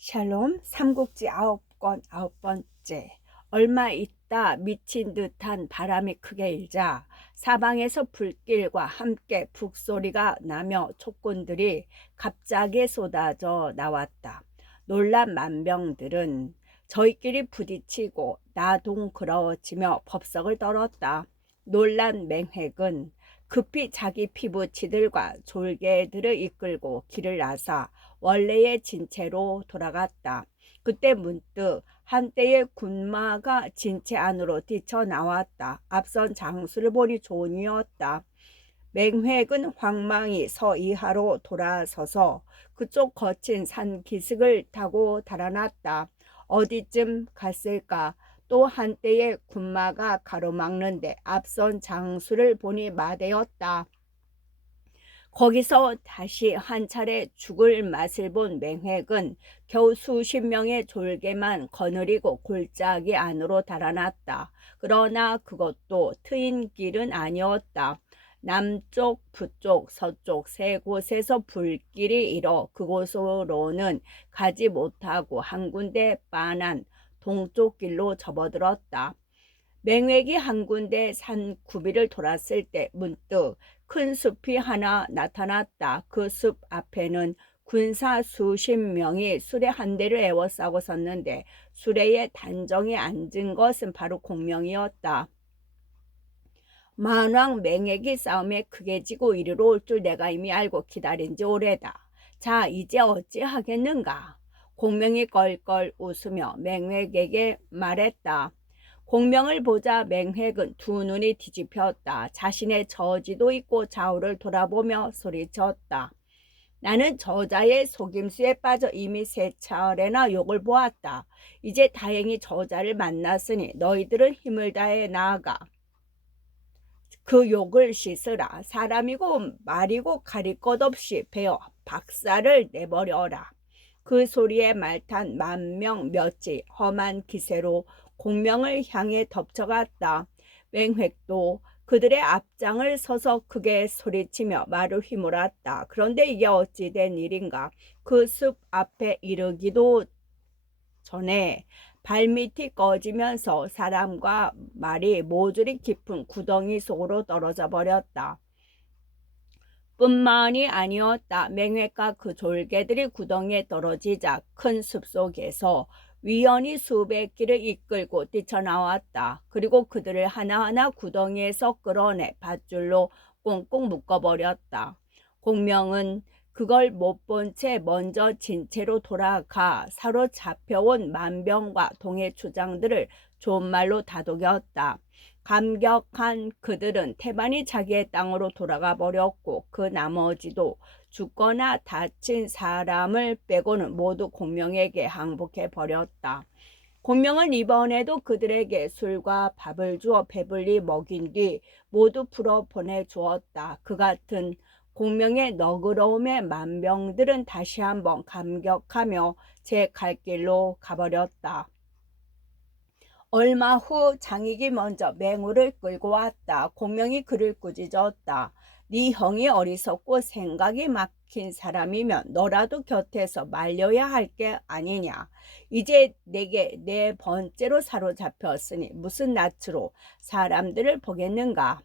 샬롬 삼국지 9권 9번째. 얼마 있다 미친 듯한 바람이 크게 일자 사방에서 불길과 함께 북소리가 나며 촉군들이 갑자기 쏟아져 나왔다. 놀란 만병들은 저희끼리 부딪히고 나동그러워지며 법석을 떨었다. 놀란 맹획은 급히 자기 피부치들과 졸개들을 이끌고 길을 나서 원래의 진체로 돌아갔다. 그때 문득 한때의 군마가 진체 안으로 뛰쳐나왔다. 앞선 장수를 보니 존이었다. 맹획은 황망히 서이하로 돌아서서 그쪽 거친 산 기슭을 타고 달아났다. 어디쯤 갔을까? 또 한때의 군마가 가로막는데 앞선 장수를 보니 마대였다. 거기서 다시 한 차례 죽을 맛을 본 맹획은 겨우 수십 명의 졸개만 거느리고 골짜기 안으로 달아났다. 그러나 그것도 트인 길은 아니었다. 남쪽, 북쪽, 서쪽 세 곳에서 불길이 일어 그곳으로는 가지 못하고 한 군데 빤한 동쪽 길로 접어들었다. 맹획이 한 군데 산 구비를 돌았을 때 문득 큰 숲이 하나 나타났다. 그 숲 앞에는 군사 수십 명이 수레 한 대를 에워싸고 섰는데 수레에 단정히 앉은 것은 바로 공명이었다. 만왕 맹획이 싸움에 크게 지고 이리로 올 줄 내가 이미 알고 기다린 지 오래다. 자, 이제 어찌하겠는가? 공명이 껄껄 웃으며 맹획에게 말했다. 공명을 보자 맹획은 두 눈이 뒤집혔다. 자신의 저지도 있고 좌우를 돌아보며 소리쳤다. 나는 저자의 속임수에 빠져 이미 세 차례나 욕을 보았다. 이제 다행히 저자를 만났으니 너희들은 힘을 다해 나아가 그 욕을 씻으라. 사람이고 말이고 가릴 것 없이 베어 박살을 내버려라. 그 소리에 말탄 만명 몇지 험한 기세로 공명을 향해 덮쳐갔다. 맹획도 그들의 앞장을 서서 크게 소리치며 말을 휘몰았다. 그런데 이게 어찌 된 일인가? 그 숲 앞에 이르기도 전에 발밑이 꺼지면서 사람과 말이 모조리 깊은 구덩이 속으로 떨어져 버렸다. 뿐만이 아니었다. 맹획과 그 졸개들이 구덩이에 떨어지자 큰 숲속에서 위원이 수백 기를 이끌고 뛰쳐나왔다. 그리고 그들을 하나하나 구덩이에서 끌어내 밧줄로 꽁꽁 묶어버렸다. 공명은 그걸 못 본 채 먼저 진체로 돌아가 사로잡혀온 만병과 동해추장들을 존말로 다독였다. 감격한 그들은 태반이 자기의 땅으로 돌아가 버렸고 그 나머지도 죽거나 다친 사람을 빼고는 모두 공명에게 항복해 버렸다. 공명은 이번에도 그들에게 술과 밥을 주어 배불리 먹인 뒤 모두 풀어 보내주었다. 그 같은 공명의 너그러움에 만병들은 다시 한번 감격하며 제 갈 길로 가버렸다. 얼마 후 장익이 먼저 맹우를 끌고 왔다. 공명이 그를 꾸짖었다. 네 형이 어리석고 생각이 막힌 사람이면 너라도 곁에서 말려야 할 게 아니냐. 이제 내게 네 번째로 사로잡혔으니 무슨 낯으로 사람들을 보겠는가.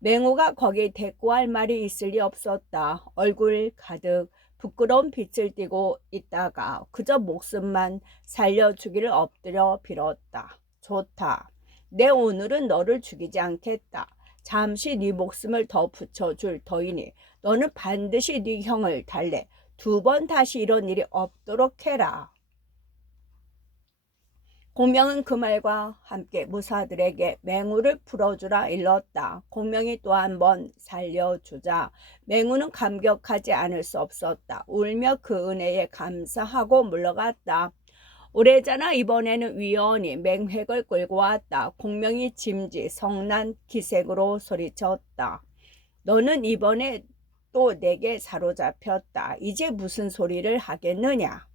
맹우가 거기 대꾸할 말이 있을 리 없었다. 얼굴 가득 부끄러운 빛을 띠고 있다가 그저 목숨만 살려주기를 엎드려 빌었다. 좋다. 내 오늘은 너를 죽이지 않겠다. 잠시 네 목숨을 더 붙여줄 터이니 너는 반드시 네 형을 달래 두 번 다시 이런 일이 없도록 해라. 공명은 그 말과 함께 무사들에게 맹우를 풀어주라 일렀다. 공명이 또 한 번 살려주자 맹우는 감격하지 않을 수 없었다. 울며 그 은혜에 감사하고 물러갔다. 오래전에 이번에는 위원이 맹획을 끌고 왔다. 공명이 짐지 성난 기색으로 소리쳤다. 너는 이번에 또 내게 사로잡혔다. 이제 무슨 소리를 하겠느냐?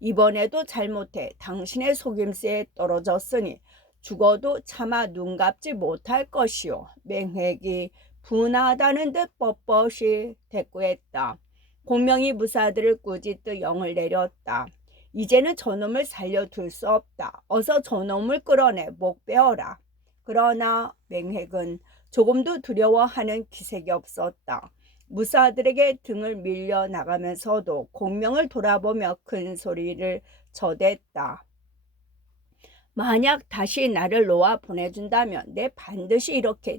이번에도 잘못해 당신의 속임수에 떨어졌으니 죽어도 차마 눈갚지 못할 것이요. 맹획이 분하다는 듯 뻣뻣이 대꾸했다. 공명이 무사들을 꾸짖듯 영을 내렸다. 이제는 저놈을 살려둘 수 없다. 어서 저놈을 끌어내 목 베어라. 그러나 맹획은 조금도 두려워하는 기색이 없었다. 무사들에게 등을 밀려 나가면서도 공명을 돌아보며 큰 소리를 저댔다. 만약 다시 나를 놓아 보내준다면 내 반드시 이렇게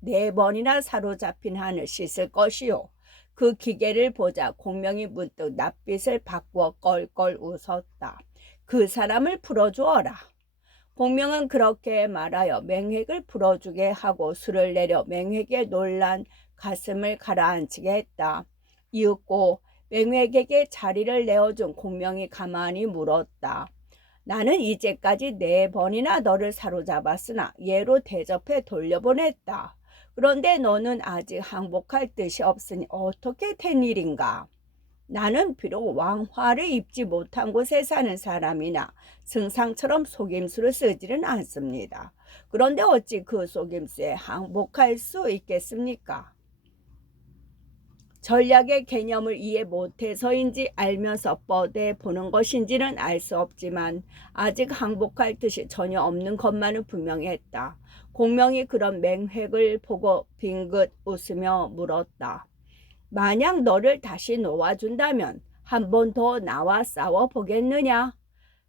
네 번이나 사로잡힌 한을 씻을 것이요. 그 기계를 보자 공명이 문득 낯빛을 바꾸어 껄껄 웃었다. 그 사람을 풀어주어라. 공명은 그렇게 말하여 맹획을 풀어주게 하고 술을 내려 맹획의 놀란 가슴을 가라앉히게 했다. 이윽고 맹획에게 자리를 내어준 공명이 가만히 물었다. 나는 이제까지 4번이나 너를 사로잡았으나 예로 대접해 돌려보냈다. 그런데 너는 아직 항복할 뜻이 없으니 어떻게 된 일인가? 나는 비록 왕화를 입지 못한 곳에 사는 사람이나 승상처럼 속임수를 쓰지는 않습니다. 그런데 어찌 그 속임수에 항복할 수 있겠습니까? 전략의 개념을 이해 못해서인지 알면서 뻗어 보는 것인지는 알 수 없지만 아직 항복할 뜻이 전혀 없는 것만은 분명했다. 공명이 그런 맹획을 보고 빙긋 웃으며 물었다. 만약 너를 다시 놓아준다면 한 번 더 나와 싸워보겠느냐?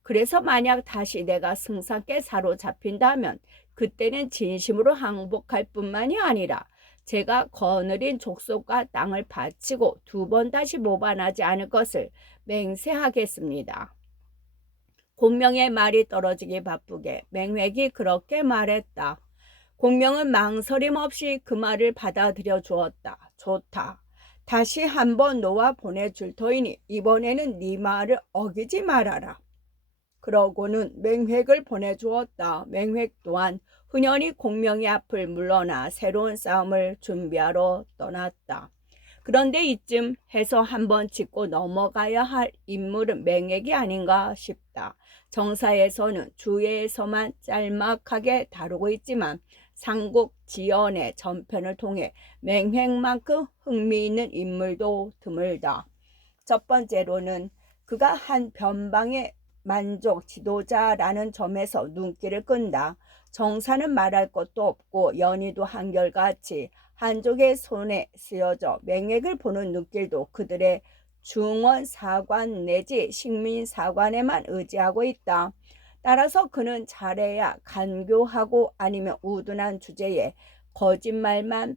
그래서 만약 다시 내가 승상께 사로잡힌다면 그때는 진심으로 항복할 뿐만이 아니라 제가 거느린 족속과 땅을 바치고 2번 다시 모반하지 않을 것을 맹세하겠습니다. 공명의 말이 떨어지기 바쁘게 맹획이 그렇게 말했다. 공명은 망설임 없이 그 말을 받아들여 주었다. 좋다. 다시 한번 놓아 보내줄 터이니 이번에는 네 말을 어기지 말아라. 그러고는 맹획을 보내주었다. 맹획 또한 흔연히 공명의 앞을 물러나 새로운 싸움을 준비하러 떠났다. 그런데 이쯤 해서 한번 짚고 넘어가야 할 인물은 맹획이 아닌가 싶다. 정사에서는 주예에서만 짤막하게 다루고 있지만 삼국지연의 전편을 통해 맹획만큼 흥미있는 인물도 드물다. 첫 번째로는 그가 한 변방의 만족 지도자라는 점에서 눈길을 끈다. 정사는 말할 것도 없고 연희도 한결같이 한족의 손에 쓰여져 맹획을 보는 눈길도 그들의 중원사관 내지 식민사관에만 의지하고 있다. 따라서 그는 잘해야 간교하고 아니면 우둔한 주제에 거짓말만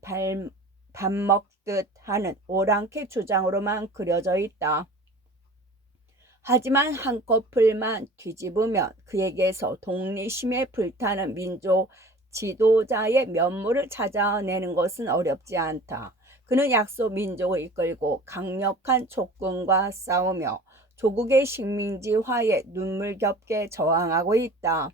밥 먹듯 하는 오랑캐 주장으로만 그려져 있다. 하지만 한꺼풀만 뒤집으면 그에게서 독립심에 불타는 민족 지도자의 면모를 찾아내는 것은 어렵지 않다. 그는 약소 민족을 이끌고 강력한 촉군과 싸우며 조국의 식민지화에 눈물겹게 저항하고 있다.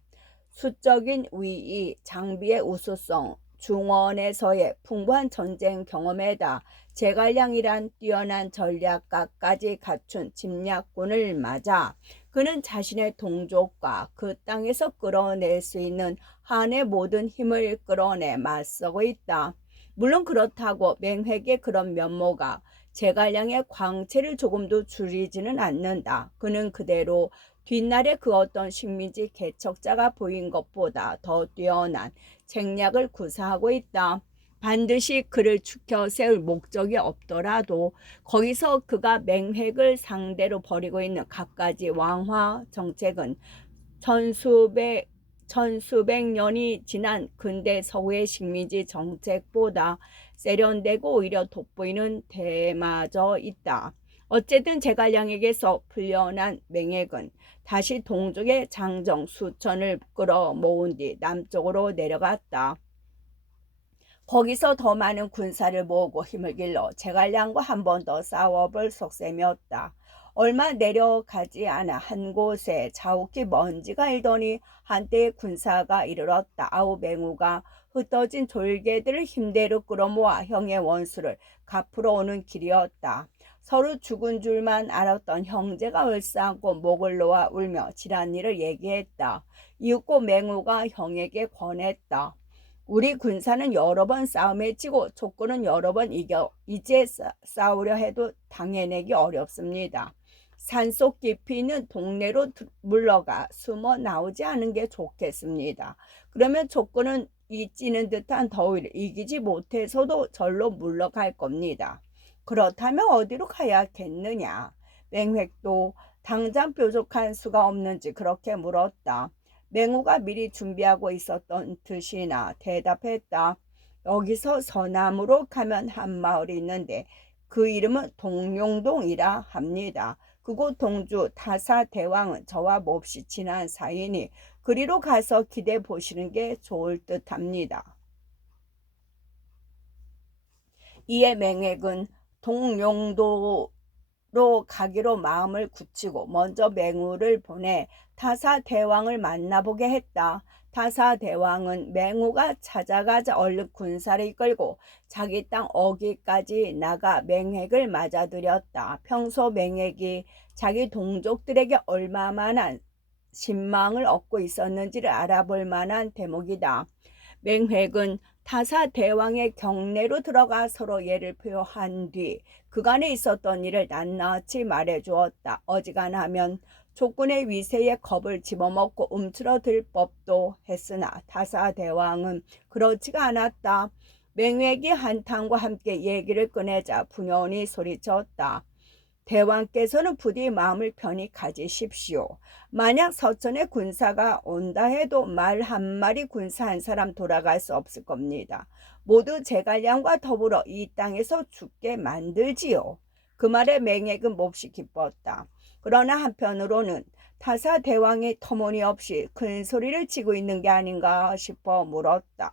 수적인 위의, 장비의 우수성, 중원에서의 풍부한 전쟁 경험에다 제갈량이란 뛰어난 전략가까지 갖춘 침략군을 맞아 그는 자신의 동족과 그 땅에서 끌어낼 수 있는 한의 모든 힘을 끌어내 맞서고 있다. 물론 그렇다고 맹획의 그런 면모가 제갈량의 광채를 조금도 줄이지는 않는다. 그는 그대로 뒷날에 그 어떤 식민지 개척자가 보인 것보다 더 뛰어난 책략을 구사하고 있다. 반드시 그를 추켜 세울 목적이 없더라도 거기서 그가 맹획을 상대로 벌이고 있는 갖가지 왕화 정책은 천수백 년이 지난 근대 서구의 식민지 정책보다 세련되고 오히려 돋보이는 데마저 있다. 어쨌든 제갈량에게서 풀려난 맹획은 다시 동족의 장정 수천을 끌어 모은 뒤 남쪽으로 내려갔다. 거기서 더 많은 군사를 모으고 힘을 길러 제갈량과 한 번 더 싸워볼 속셈이었다. 얼마 내려가지 않아 한 곳에 자욱히 먼지가 일더니 한때의 군사가 이르렀다. 아우 맹우가 흩어진 졸개들을 힘대로 끌어모아 형의 원수를 갚으러 오는 길이었다. 서로 죽은 줄만 알았던 형제가 얼싸안고 목을 놓아 울며 지난 일을 얘기했다. 이윽고 맹우가 형에게 권했다. 우리 군사는 여러 번 싸움에 지고 족구는 여러 번 이겨 이제 싸우려 해도 당해내기 어렵습니다. 산속 깊이 있는 동네로 물러가 숨어 나오지 않은 게 좋겠습니다. 그러면 조건은 이 찌는 듯한 더위를 이기지 못해서도 절로 물러갈 겁니다. 그렇다면 어디로 가야겠느냐? 맹획도 당장 뾰족한 수가 없는지 그렇게 물었다. 맹우가 미리 준비하고 있었던 듯이나 대답했다. 여기서 서남으로 가면 한 마을이 있는데 그 이름은 동룡동이라 합니다. 그곳 동주 타사대왕은 저와 몹시 친한 사이니 그리로 가서 기대 보시는 게 좋을 듯합니다. 이에 맹획은 동룡도로 가기로 마음을 굳히고 먼저 맹우를 보내 타사대왕을 만나보게 했다. 타사대왕은 맹우가 찾아가자 얼른 군사를 이끌고 자기 땅 어기까지 나가 맹획을 맞아들였다. 평소 맹획이 자기 동족들에게 얼마만한 신망을 얻고 있었는지를 알아볼 만한 대목이다. 맹획은 타사대왕의 경내로 들어가 서로 예를 표한 뒤 그간에 있었던 일을 낱낱이 말해주었다. 어지간하면 족군의 위세에 겁을 집어먹고 움츠러들 법도 했으나 타사대왕은 그렇지가 않았다. 맹획이 한탄과 함께 얘기를 꺼내자 분연히 소리쳤다. 대왕께서는 부디 마음을 편히 가지십시오. 만약 서천에 군사가 온다 해도 말 한마리 군사 한 사람 돌아갈 수 없을 겁니다. 모두 제갈량과 더불어 이 땅에서 죽게 만들지요. 그 말에 맹획은 몹시 기뻤다. 그러나 한편으로는 타사 대왕이 터무니없이 큰 소리를 치고 있는 게 아닌가 싶어 물었다.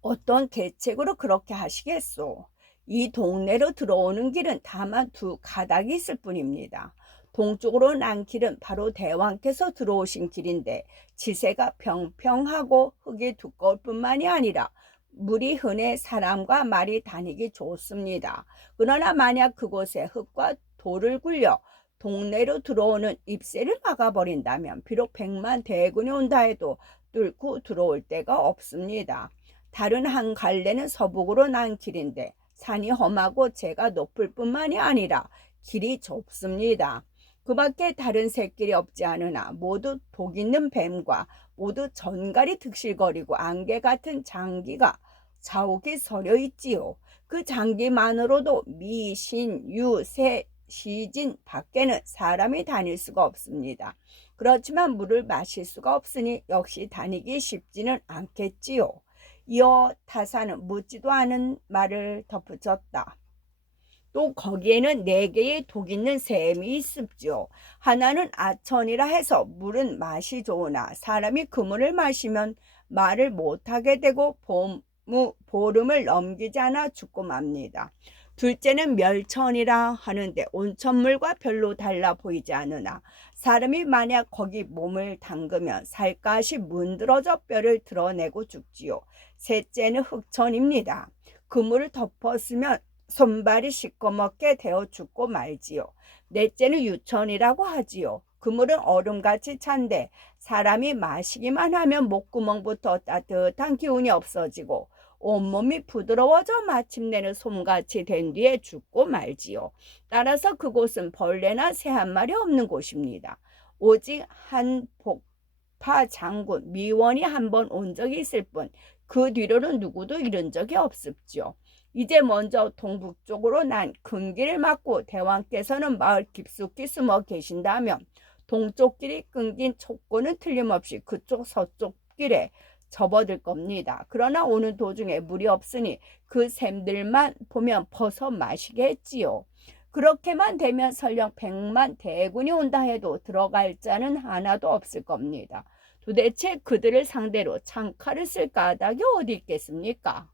어떤 계책으로 그렇게 하시겠소? 이 동네로 들어오는 길은 다만 두 가닥이 있을 뿐입니다. 동쪽으로 난 길은 바로 대왕께서 들어오신 길인데 지세가 평평하고 흙이 두꺼울 뿐만이 아니라 물이 흔해 사람과 말이 다니기 좋습니다. 그러나 만약 그곳에 흙과 돌을 굴려 동네로 들어오는 입새를 막아버린다면 비록 100만 대군이 온다 해도 뚫고 들어올 데가 없습니다. 다른 한 갈래는 서북으로 난 길인데 산이 험하고 재가 높을 뿐만이 아니라 길이 좁습니다. 그 밖에 다른 샛길이 없지 않으나 모두 독 있는 뱀과 모두 전갈이 득실거리고 안개 같은 장기가 자욱이 서려 있지요. 그 장기만으로도 미, 신, 유, 새, 시진 밖에는 사람이 다닐 수가 없습니다. 그렇지만 물을 마실 수가 없으니 역시 다니기 쉽지는 않겠지요. 이어 타사는 묻지도 않은 말을 덧붙였다. 또 거기에는 4개의 독 있는 샘이 있습죠. 하나는 아천이라 해서 물은 맛이 좋으나 사람이 그 물을 마시면 말을 못하게 되고 보름을 넘기지 않아 죽고 맙니다. 둘째는 멸천이라 하는데 온천물과 별로 달라 보이지 않으나 사람이 만약 거기 몸을 담그면 살갗이 문드러져 뼈를 드러내고 죽지요. 셋째는 흑천입니다. 그물을 덮었으면 손발이 시꺼멓게 되어 죽고 말지요. 넷째는 유천이라고 하지요. 그물은 얼음같이 찬데 사람이 마시기만 하면 목구멍부터 따뜻한 기운이 없어지고 온몸이 부드러워져 마침내는 솜같이 된 뒤에 죽고 말지요. 따라서 그곳은 벌레나 새 한 마리 없는 곳입니다. 오직 한 복파 장군 미원이 한 번 온 적이 있을 뿐 그 뒤로는 누구도 이른 적이 없습죠. 이제 먼저 동북쪽으로 난 큰 길을 막고 대왕께서는 마을 깊숙이 숨어 계신다면 동쪽 길이 끊긴 촉구는 틀림없이 그쪽 서쪽 길에 접어들 겁니다. 그러나 오는 도중에 물이 없으니 그 샘들만 보면 벗어 마시겠지요. 그렇게만 되면 설령 100만 대군이 온다 해도 들어갈 자는 하나도 없을 겁니다. 도대체 그들을 상대로 창칼을 쓸 까닭이 어디 있겠습니까?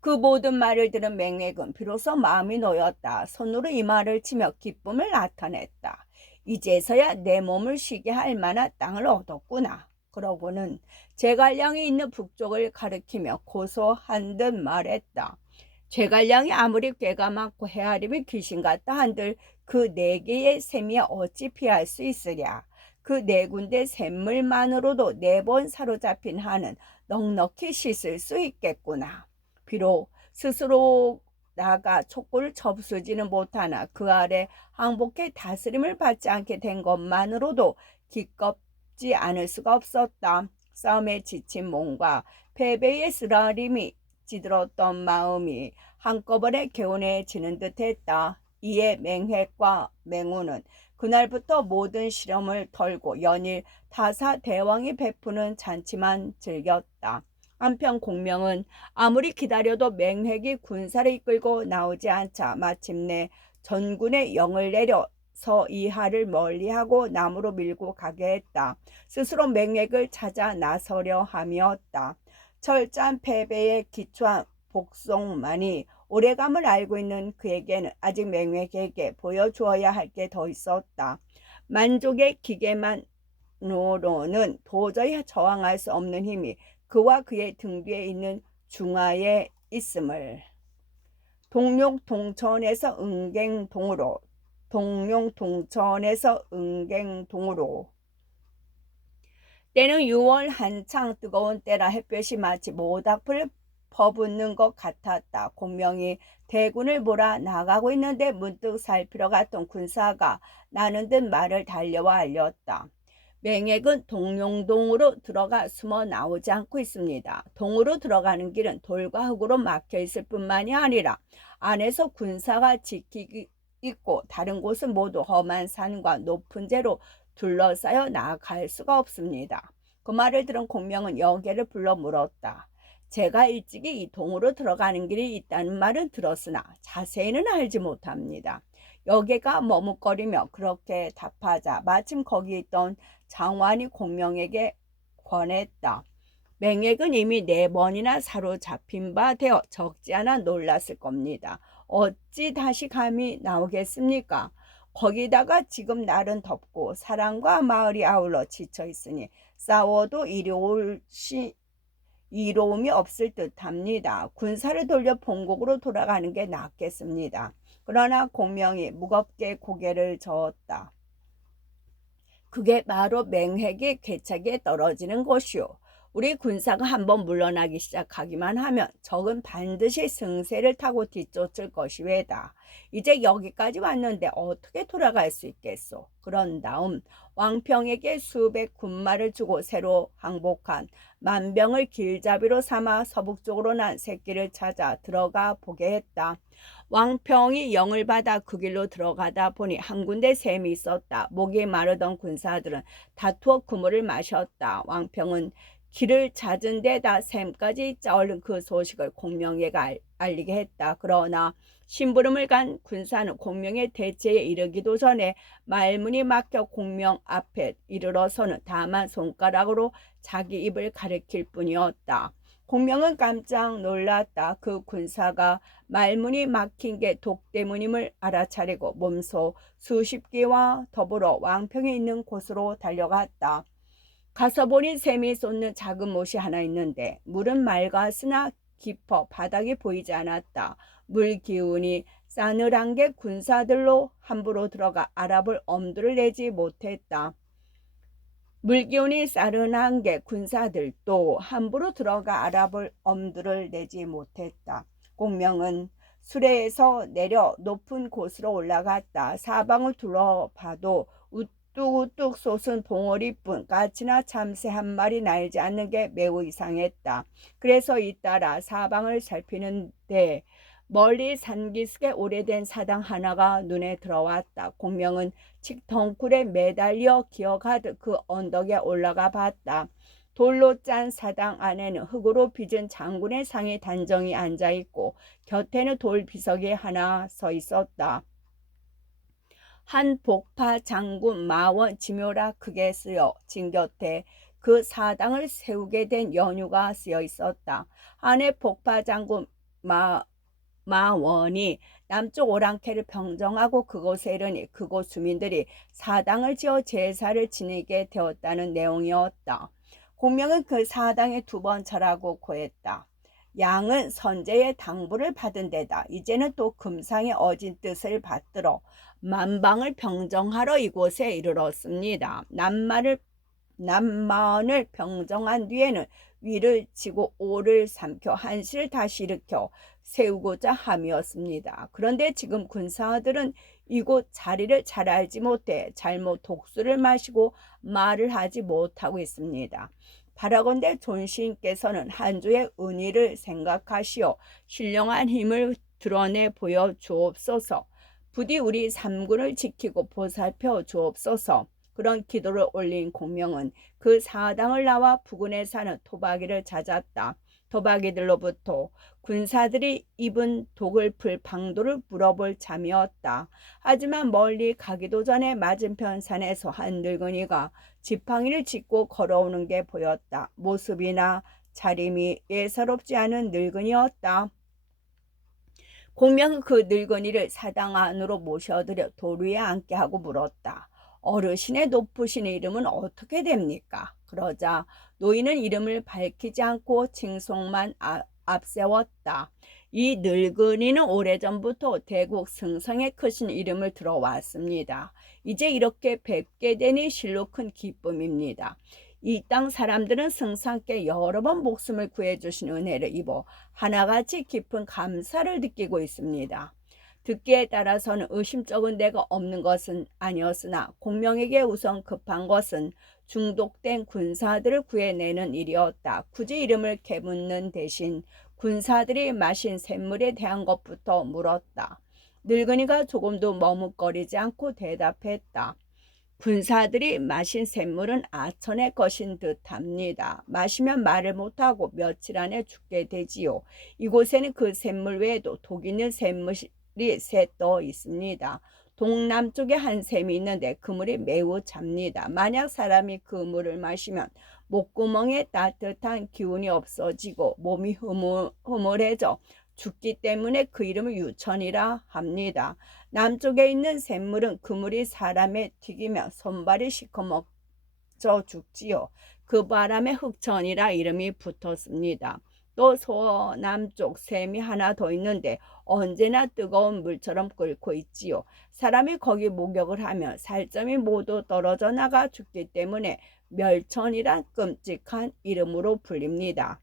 그 모든 말을 들은 맹획은 비로소 마음이 놓였다. 손으로 이마를 치며 기쁨을 나타냈다. 이제서야 내 몸을 쉬게 할 만한 땅을 얻었구나. 그러고는 제갈량이 있는 북쪽을 가리키며 고소한 듯 말했다. 제갈량이 아무리 꾀가 많고 헤아림이 귀신 같다 한들 그 4개의 샘이 어찌 피할 수 있으랴. 그 4군데 샘물만으로도 4번 사로잡힌 한은 넉넉히 씻을 수 있겠구나. 비록 스스로 나가 촉구를 접수지는 못하나 그 아래 항복해 다스림을 받지 않게 된 것만으로도 기껍지 않을 수가 없었다. 싸움에 지친 몸과 패배의 쓰라림이 찌들었던 마음이 한꺼번에 개운해지는 듯했다. 이에 맹획과 맹우는 그날부터 모든 시련을 덜고 연일 타사 대왕이 베푸는 잔치만 즐겼다. 한편 공명은 아무리 기다려도 맹획이 군사를 이끌고 나오지 않자 마침내 전군의 영을 내려서 이하를 멀리하고 남으로 밀고 가게 했다. 스스로 맹획을 찾아 나서려 함이었다. 철저한 패배에 기초한 복송만이 오래감을 알고 있는 그에게는 아직 맹획에게 보여주어야 할 게 더 있었다. 만족의 기계만으로는 도저히 저항할 수 없는 힘이 그와 그의 등 뒤에 있는 중하에 있음을. 동룡동천에서 은갱동으로 때는 6월 한창 뜨거운 때라 햇볕이 마치 모닥불을 퍼붓는 것 같았다. 공명이 대군을 몰아 나가고 있는데 문득 살피러 갔던 군사가 나는 듯 말을 달려와 알렸다. 맹액은 동룡동으로 들어가 숨어 나오지 않고 있습니다. 동으로 들어가는 길은 돌과 흙으로 막혀 있을 뿐만이 아니라 안에서 군사가 지키고 있고 다른 곳은 모두 험한 산과 높은 재로 둘러싸여 나아갈 수가 없습니다. 그 말을 들은 공명은 여계를 불러 물었다. 제가 일찍이 이 동으로 들어가는 길이 있다는 말은 들었으나 자세히는 알지 못합니다. 여계가 머뭇거리며 그렇게 답하자 마침 거기 있던 장관이 공명에게 권했다. 맹액은 이미 4번이나 사로잡힌 바 되어 적지 않아 놀랐을 겁니다. 어찌 다시 감히 나오겠습니까? 거기다가 지금 날은 덥고 사람과 마을이 아울러 지쳐 있으니 싸워도 이로움이 없을 듯합니다. 군사를 돌려 본국으로 돌아가는 게 낫겠습니다. 그러나 공명이 무겁게 고개를 저었다. 그게 바로 맹획의 괴착에 떨어지는 것이오. 우리 군사가 한번 물러나기 시작하기만 하면 적은 반드시 승세를 타고 뒤쫓을 것이외다. 이제 여기까지 왔는데 어떻게 돌아갈 수 있겠소? 그런 다음 왕평에게 수백 군마를 주고 새로 항복한 만병을 길잡이로 삼아 서북쪽으로 난 새길을 찾아 들어가 보게 했다. 왕평이 영을 받아 그 길로 들어가다 보니 한 군데 샘이 있었다. 목이 마르던 군사들은 다투어 그물을 마셨다. 왕평은 길을 찾은 데다 샘까지 있자 얼른 그 소식을 공명에게 알리게 했다. 그러나 심부름을 간 군사는 공명의 대체에 이르기도 전에 말문이 막혀 공명 앞에 이르러서는 다만 손가락으로 자기 입을 가리킬 뿐이었다. 공명은 깜짝 놀랐다. 그 군사가 말문이 막힌 게 독 때문임을 알아차리고 몸소 수십 개와 더불어 왕평에 있는 곳으로 달려갔다. 가서 보니 샘이 솟는 작은 못이 하나 있는데 물은 맑았으나 깊어 바닥이 보이지 않았다. 물 기운이 싸늘한 게 군사들로 함부로 들어가 알아볼 엄두를 내지 못했다. 물기운이 싸른한 게 군사들도 함부로 들어가 알아볼 엄두를 내지 못했다. 공명은 수레에서 내려 높은 곳으로 올라갔다. 사방을 둘러봐도 우뚝우뚝 솟은 봉오리뿐 까치나 참새 한 마리 날지 않는 게 매우 이상했다. 그래서 잇따라 사방을 살피는데 멀리 산기슭에 오래된 사당 하나가 눈에 들어왔다. 공명은 칡덩굴에 매달려 기어가듯 그 언덕에 올라가 봤다. 돌로 짠 사당 안에는 흙으로 빚은 장군의 상이 단정히 앉아있고 곁에는 돌 비석이 하나 서 있었다. 한 복파 장군 마원 지묘라 크게 쓰여 진 곁에 그 사당을 세우게 된 연유가 쓰여 있었다. 안에 복파 장군 마원이 남쪽 오랑캐를 평정하고 그곳에 이르니 그곳 주민들이 사당을 지어 제사를 지내게 되었다는 내용이었다. 공명은 그 사당에 2번 절하고 고했다. 양은 선제의 당부를 받은 데다 이제는 또 금상의 어진 뜻을 받들어 만방을 평정하러 이곳에 이르렀습니다. 남만을 평정한 뒤에는 위를 치고 오를 삼켜 한시를 다시 일으켜 세우고자 함이었습니다. 그런데 지금 군사들은 이곳 자리를 잘 알지 못해 잘못 독수를 마시고 말을 하지 못하고 있습니다. 바라건대 존시인께서는 한주의 은희를 생각하시어 신령한 힘을 드러내 보여 주옵소서. 부디 우리 삼군을 지키고 보살펴 주옵소서. 그런 기도를 올린 공명은 그 사당을 나와 부근에 사는 토박이를 찾았다. 토박이들로부터 군사들이 입은 독을 풀 방도를 물어볼 참이었다. 하지만 멀리 가기도 전에 맞은편 산에서 한 늙은이가 지팡이를 짚고 걸어오는 게 보였다. 모습이나 차림이 예사롭지 않은 늙은이였다. 공명은 그 늙은이를 사당 안으로 모셔들여 돌 위에 앉게 하고 물었다. 어르신의 높으신 이름은 어떻게 됩니까? 그러자 노인은 이름을 밝히지 않고 칭송만 앞세웠다. 이 늙은이는 오래전부터 대국 승성에 크신 이름을 들어왔습니다. 이제 이렇게 뵙게 되니 실로 큰 기쁨입니다. 이 땅 사람들은 승상께 여러 번 목숨을 구해주신 은혜를 입어 하나같이 깊은 감사를 느끼고 있습니다. 듣기에 따라서는 의심쩍은 데가 없는 것은 아니었으나 공명에게 우선 급한 것은 중독된 군사들을 구해내는 일이었다. 굳이 이름을 개묻는 대신 군사들이 마신 샘물에 대한 것부터 물었다. 늙은이가 조금도 머뭇거리지 않고 대답했다. 군사들이 마신 샘물은 아천의 것인 듯합니다. 마시면 말을 못하고 며칠 안에 죽게 되지요. 이곳에는 그 샘물 외에도 독 있는 샘물이 새 떠 있습니다. 동남쪽에 한 샘이 있는데 그 물이 매우 찹니다. 만약 사람이 그 물을 마시면 목구멍에 따뜻한 기운이 없어지고 몸이 흐물해져 죽기 때문에 그 이름을 유천이라 합니다. 남쪽에 있는 샘물은 그물이 사람에 튀기며 손발이 시커멓져 죽지요. 그 바람에 흑천이라 이름이 붙었습니다. 또 서남쪽 샘이 하나 더 있는데 언제나 뜨거운 물처럼 끓고 있지요. 사람이 거기 목욕을 하면 살점이 모두 떨어져 나가 죽기 때문에 멸천이란 끔찍한 이름으로 불립니다.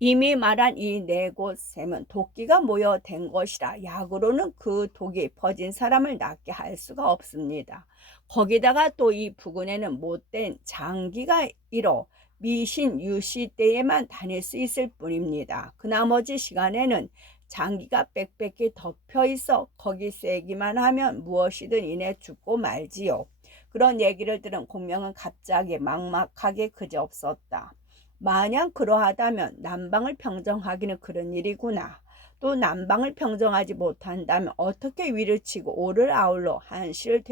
이미 말한 이 네 곳 샘은 도끼가 모여 된 것이라 약으로는 그 독이 퍼진 사람을 낫게 할 수가 없습니다. 거기다가 또 이 부근에는 못된 장기가 일어 미신 유시 때에만 다닐 수 있을 뿐입니다. 그 나머지 시간에는 장기가 빽빽히 덮여 있어 거기 세기만 하면 무엇이든 이내 죽고 말지요. 그런 얘기를 들은 공명은 갑자기 막막하게 그지없었다. 만약 그러하다면 남방을 평정하기는 그런 일이구나. 또 남방을 평정하지 못한다면 어떻게 위를 치고 오를 아울러 한시를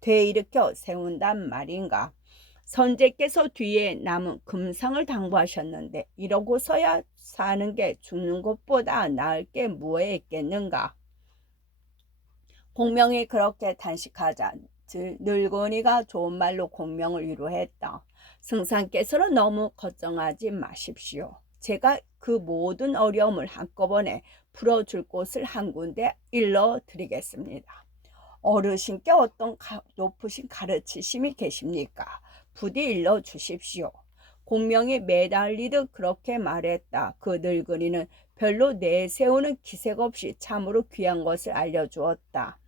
되일으켜 세운단 말인가. 선제께서 뒤에 남은 금상을 당부하셨는데 이러고서야 사는 게 죽는 것보다 나을 게 무엇에 있겠는가. 공명이 그렇게 단식하자 늙은이가 좋은 말로 공명을 위로했다. 승상께서는 너무 걱정하지 마십시오. 제가 그 모든 어려움을 한꺼번에 풀어줄 곳을 한 군데 일러드리겠습니다. 어르신께 어떤 높으신 가르치심이 계십니까? 부디 일러주십시오. 공명이 매달리듯 그렇게 말했다. 그 늙은이는 별로 내세우는 기색 없이 참으로 귀한 것을 알려주었다.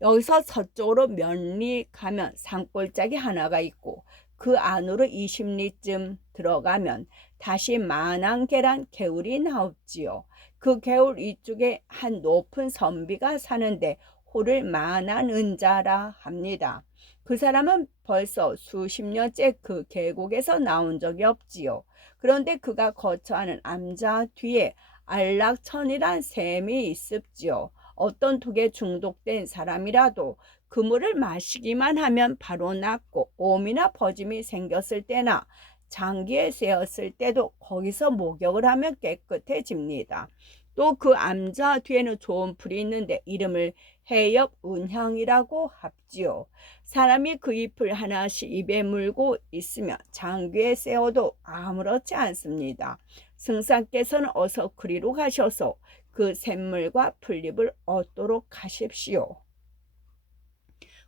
여기서 서쪽으로 몇리 가면 산골짜기 하나가 있고 그 안으로 20리쯤 들어가면 다시 만안계란 개울이 나옵지요. 그 개울 이쪽에 한 높은 선비가 사는데 호를 만안은자라 합니다. 그 사람은 벌써 수십 년째 그 계곡에서 나온 적이 없지요. 그런데 그가 거처하는 암자 뒤에 안락천이란 샘이 있습지요. 어떤 독에 중독된 사람이라도 그 물을 마시기만 하면 바로 낫고 오미나 퍼짐이 생겼을 때나 장기에 쇠었을 때도 거기서 목욕을 하면 깨끗해집니다. 또 그 암자 뒤에는 좋은 풀이 있는데 이름을 해엽운향이라고 합지요. 사람이 그 잎을 하나씩 입에 물고 있으면 장기에 쇠어도 아무렇지 않습니다. 승상께서는 어서 그리로 가셔서 그 샘물과 풀잎을 얻도록 하십시오.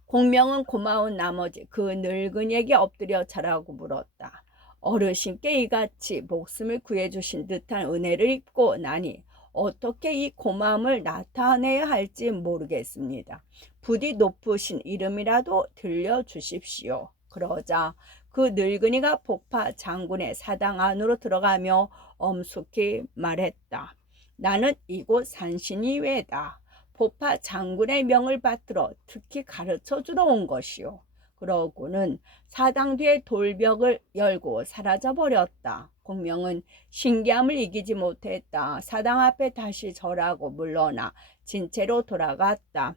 공명은 고마운 나머지 그 늙은이에게 엎드려 자라고 물었다. 어르신께 이같이 목숨을 구해주신 듯한 은혜를 입고 나니 어떻게 이 고마움을 나타내야 할지 모르겠습니다. 부디 높으신 이름이라도 들려주십시오. 그러자 그 늙은이가 복파 장군의 사당 안으로 들어가며 엄숙히 말했다. 나는 이곳 산신이 외다. 복파 장군의 명을 받들어 특히 가르쳐 주러 온 것이요. 그러고는 사당 뒤에 돌벽을 열고 사라져 버렸다. 공명은 신기함을 이기지 못했다. 사당 앞에 다시 절하고 물러나 진채로 돌아갔다.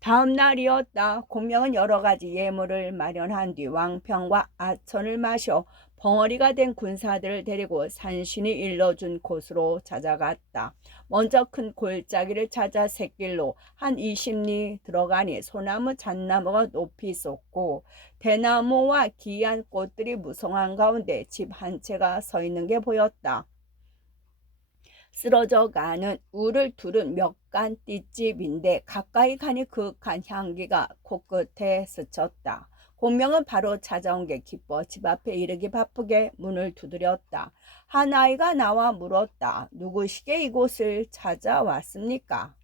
다음 날이었다. 공명은 여러 가지 예물을 마련한 뒤 왕평과 아천을 마셔 벙어리가 된 군사들을 데리고 산신이 일러준 곳으로 찾아갔다. 먼저 큰 골짜기를 찾아 샛길로 한 20리 들어가니 소나무 잣나무가 높이 솟고 대나무와 기이한 꽃들이 무성한 가운데 집 한 채가 서 있는 게 보였다. 쓰러져 가는 우를 두른 몇간 띨집인데 가까이 가니 그윽한 향기가 코끝에 스쳤다. 공명은 바로 찾아온 게 기뻐 집 앞에 이르기 바쁘게 문을 두드렸다. 한 아이가 나와 물었다. 누구시게 이곳을 찾아왔습니까?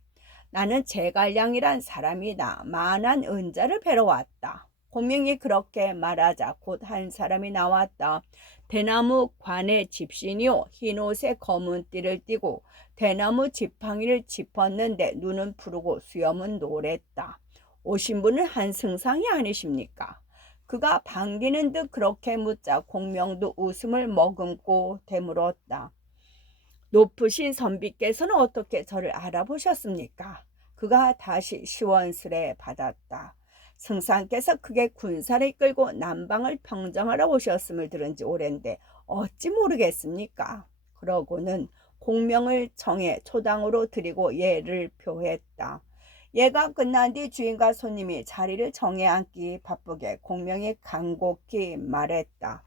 나는 제갈량이란 사람이다. 만한 은자를 뵈러 왔다. 공명이 그렇게 말하자 곧 한 사람이 나왔다. 대나무 관의 집신이요 흰옷에 검은 띠를 띠고 대나무 지팡이를 짚었는데 눈은 푸르고 수염은 노랬다. 오신 분은 한승상이 아니십니까? 그가 반기는 듯 그렇게 묻자 공명도 웃음을 머금고 되물었다. 높으신 선비께서는 어떻게 저를 알아보셨습니까? 그가 다시 시원스레 받았다. 승상께서 크게 군사를 이끌고 남방을 평정하러 오셨음을 들은 지 오랜데 어찌 모르겠습니까? 그러고는 공명을 청해 초당으로 드리고 예를 표했다. 예가 끝난 뒤 주인과 손님이 자리를 정해 앉기 바쁘게 공명이 간곡히 말했다.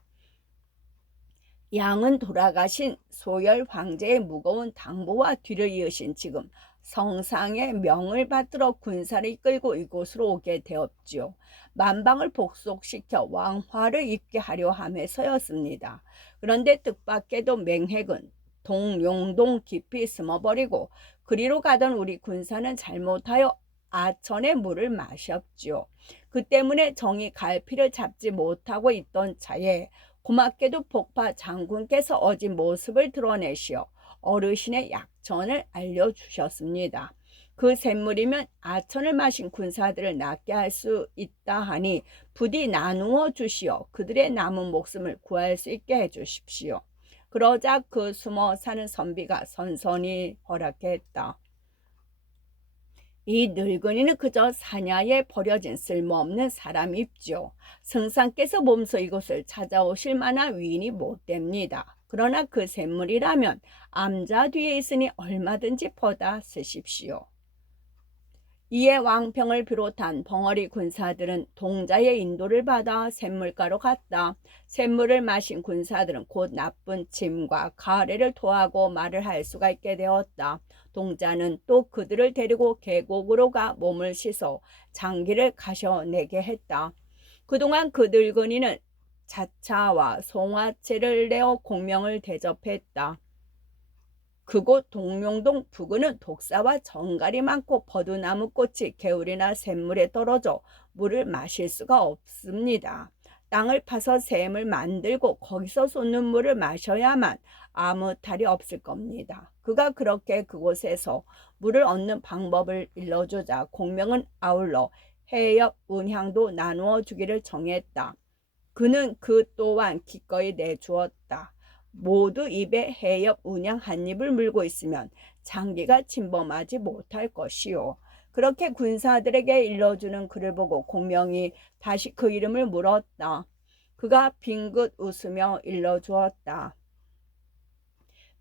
양은 돌아가신 소열 황제의 무거운 당보와 뒤를 이으신 지금 성상의 명을 받들어 군사를 이끌고 이곳으로 오게 되었지요. 만방을 복속시켜 왕화를 입게 하려 함에서였습니다. 그런데 뜻밖에도 맹획은 동룡동 깊이 숨어버리고 그리로 가던 우리 군사는 잘못하여 아천의 물을 마셨지요. 그 때문에 정이 갈피를 잡지 못하고 있던 차에 고맙게도 복파 장군께서 어진 모습을 드러내시어 어르신의 약천을 알려주셨습니다. 그 샘물이면 아천을 마신 군사들을 낫게 할 수 있다 하니 부디 나누어 주시어 그들의 남은 목숨을 구할 수 있게 해주십시오. 그러자 그 숨어 사는 선비가 선선히 허락했다. 이 늙은이는 그저 사냐에 버려진 쓸모없는 사람입죠. 승상께서 몸소 이곳을 찾아오실 만한 위인이 못됩니다. 그러나 그 샘물이라면 암자 뒤에 있으니 얼마든지 퍼다 쓰십시오. 이에 왕평을 비롯한 벙어리 군사들은 동자의 인도를 받아 샘물가로 갔다. 샘물을 마신 군사들은 곧 나쁜 짐과 가래를 토하고 말을 할 수가 있게 되었다. 동자는 또 그들을 데리고 계곡으로 가 몸을 씻어 장기를 가셔내게 했다. 그동안 그 늙은이는 자차와 송화채를 내어 공명을 대접했다. 그곳 동룡동 부근은 독사와 정갈이 많고 버드나무 꽃이 개울이나 샘물에 떨어져 물을 마실 수가 없습니다. 땅을 파서 샘을 만들고 거기서 쏟는 물을 마셔야만 아무 탈이 없을 겁니다. 그가 그렇게 그곳에서 물을 얻는 방법을 일러주자 공명은 아울러 해협 운향도 나누어 주기를 정했다. 그는 그 또한 기꺼이 내주었다. 모두 입에 해협 운양 한 입을 물고 있으면 장기가 침범하지 못할 것이요. 그렇게 군사들에게 일러주는 그를 보고 공명이 다시 그 이름을 물었다. 그가 빙긋 웃으며 일러주었다.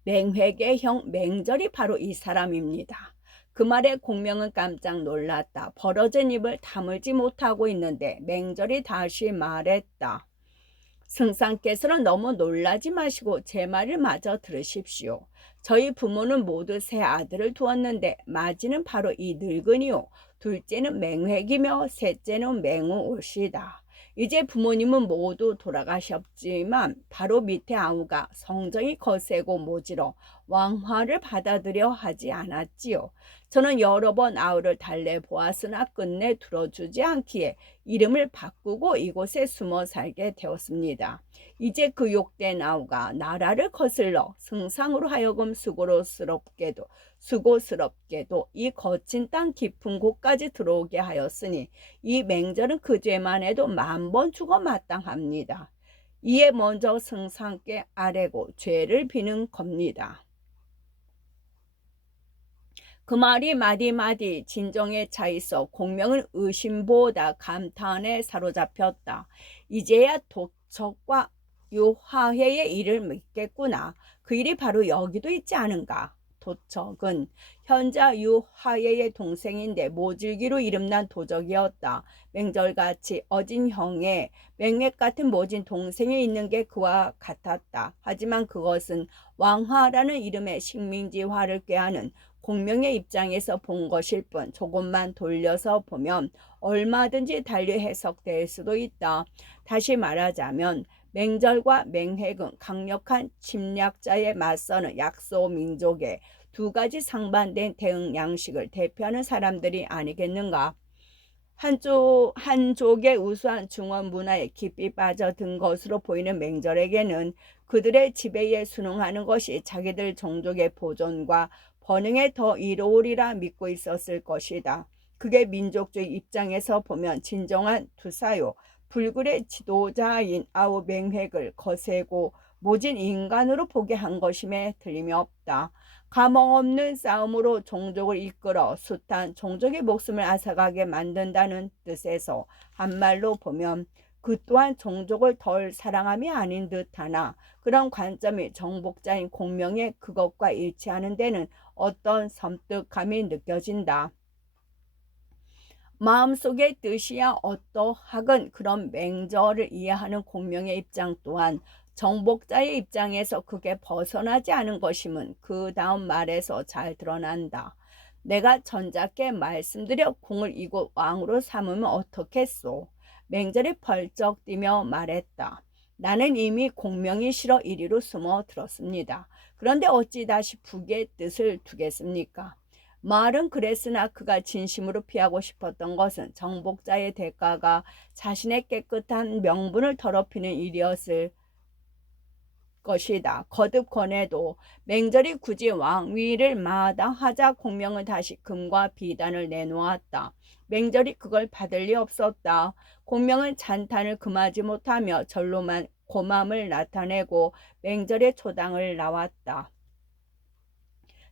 맹획의 형 맹절이 바로 이 사람입니다. 그 말에 공명은 깜짝 놀랐다. 벌어진 입을 다물지 못하고 있는데 맹절이 다시 말했다. 승상께서는 너무 놀라지 마시고 제 말을 마저 들으십시오. 저희 부모는 모두 세 아들을 두었는데 마지는 바로 이 늙은이요. 둘째는 맹획이며 셋째는 맹우옷이다. 이제 부모님은 모두 돌아가셨지만 바로 밑에 아우가 성정이 거세고 모지러 왕화를 받아들여 하지 않았지요. 저는 여러 번 아우를 달래보았으나 끝내 들어주지 않기에 이름을 바꾸고 이곳에 숨어 살게 되었습니다. 이제 그 욕된 아우가 나라를 거슬러 승상으로 하여금 수고스럽게도 이 거친 땅 깊은 곳까지 들어오게 하였으니 이 맹절은 그 죄만 해도 10,000번 죽어 마땅합니다. 이에 먼저 승상께 아뢰고 죄를 비는 겁니다. 그 말이 마디마디 진정에 차 있어 공명은 의심보다 감탄에 사로잡혔다. 이제야 도척과 유화회의 일을 믿겠구나. 그 일이 바로 여기도 있지 않은가. 도척은 현자 유화회의 동생인데 모질기로 이름난 도적이었다. 맹절같이 어진 형의 맹맥 같은 모진 동생이 있는 게 그와 같았다. 하지만 그것은 왕화라는 이름의 식민지화를 꾀하는 공명의 입장에서 본 것일 뿐 조금만 돌려서 보면 얼마든지 달리 해석될 수도 있다. 다시 말하자면 맹절과 맹획은 강력한 침략자에 맞서는 약소 민족의 두 가지 상반된 대응 양식을 대표하는 사람들이 아니겠는가. 한족의 우수한 중원 문화에 깊이 빠져든 것으로 보이는 맹절에게는 그들의 지배에 순응하는 것이 자기들 종족의 보존과 번영에 더 이로우리라 믿고 있었을 것이다. 그게 민족주의 입장에서 보면 진정한 투사요. 불굴의 지도자인 아우 맹획을 거세고 모진 인간으로 보게 한 것임에 틀림이 없다. 감흥없는 싸움으로 종족을 이끌어 숱한 종족의 목숨을 앗아가게 만든다는 뜻에서 한말로 보면 그 또한 종족을 덜 사랑함이 아닌 듯하나 그런 관점이 정복자인 공명의 그것과 일치하는 데는 어떤 섬뜩함이 느껴진다. 마음속의 뜻이야 어떠하건 그런 맹절을 이해하는 공명의 입장 또한 정복자의 입장에서 그게 벗어나지 않은 것임은 그 다음 말에서 잘 드러난다. 내가 전작게 말씀드려 공을 이곳 왕으로 삼으면 어떻겠소? 맹절이 벌쩍 뛰며 말했다. 나는 이미 공명이 싫어 이리로 숨어 들었습니다. 그런데 어찌 다시 북의 뜻을 두겠습니까? 말은 그랬으나 그가 진심으로 피하고 싶었던 것은 정복자의 대가가 자신의 깨끗한 명분을 더럽히는 일이었을 것이다. 거듭 권해도 맹절이 굳이 왕위를 마다하자 공명은 다시 금과 비단을 내놓았다. 맹절이 그걸 받을 리 없었다. 공명은 찬탄을 금하지 못하며 절로만 고맘을 나타내고 맹절의 초당을 나왔다.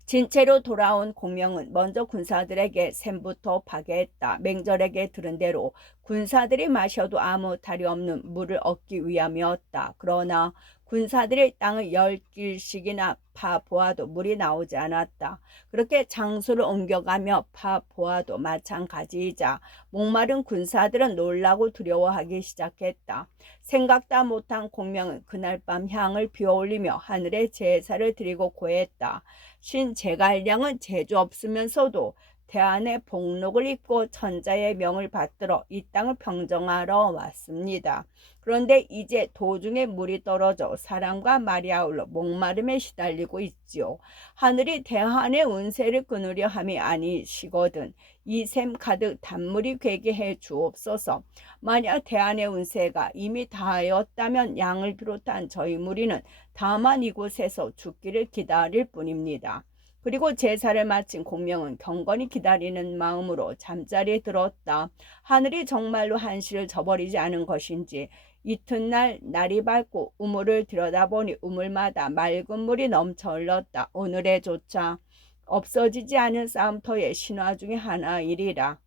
진체로 돌아온 공명은 먼저 군사들에게 샘부터 파괴했다. 맹절에게 들은 대로 군사들이 마셔도 아무 탈이 없는 물을 얻기 위함이었다. 그러나 군사들이 땅을 10길씩이나 파보아도 물이 나오지 않았다. 그렇게 장소를 옮겨가며 파보아도 마찬가지이자 목마른 군사들은 놀라고 두려워하기 시작했다. 생각다 못한 공명은 그날 밤 향을 피어올리며 하늘에 제사를 드리고 고했다. 신 제갈량은 재주 없으면서도 대안의 복록을 입고 천자의 명을 받들어 이 땅을 평정하러 왔습니다. 그런데 이제 도중에 물이 떨어져 사람과 말이 아울러 목마름에 시달리고 있지요. 하늘이 대한의 운세를 끊으려 함이 아니시거든 이 샘 가득 단물이 괴게 해 주옵소서. 만약 대한의 운세가 이미 다하였다면 양을 비롯한 저희 무리는 다만 이곳에서 죽기를 기다릴 뿐입니다. 그리고 제사를 마친 공명은 경건히 기다리는 마음으로 잠자리에 들었다. 하늘이 정말로 한시를 저버리지 않은 것인지 이튿날 날이 밝고 우물을 들여다보니 우물마다 맑은 물이 넘쳐 흘렀다. 오늘의 조차 없어지지 않은 싸움터의 신화 중의 하나이리라.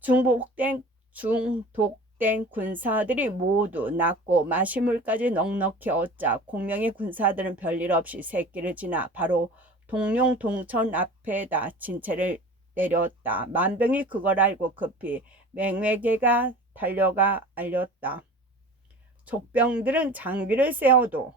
중독된 군사들이 모두 낳고 마시물까지 넉넉히 얻자 공명의 군사들은 별일 없이 새끼를 지나 바로 동룡 동천 앞에다 진체를 내렸다. 만병이 그걸 알고 급히 맹회계가 달려가 알렸다. 족병들은 장비를 세워도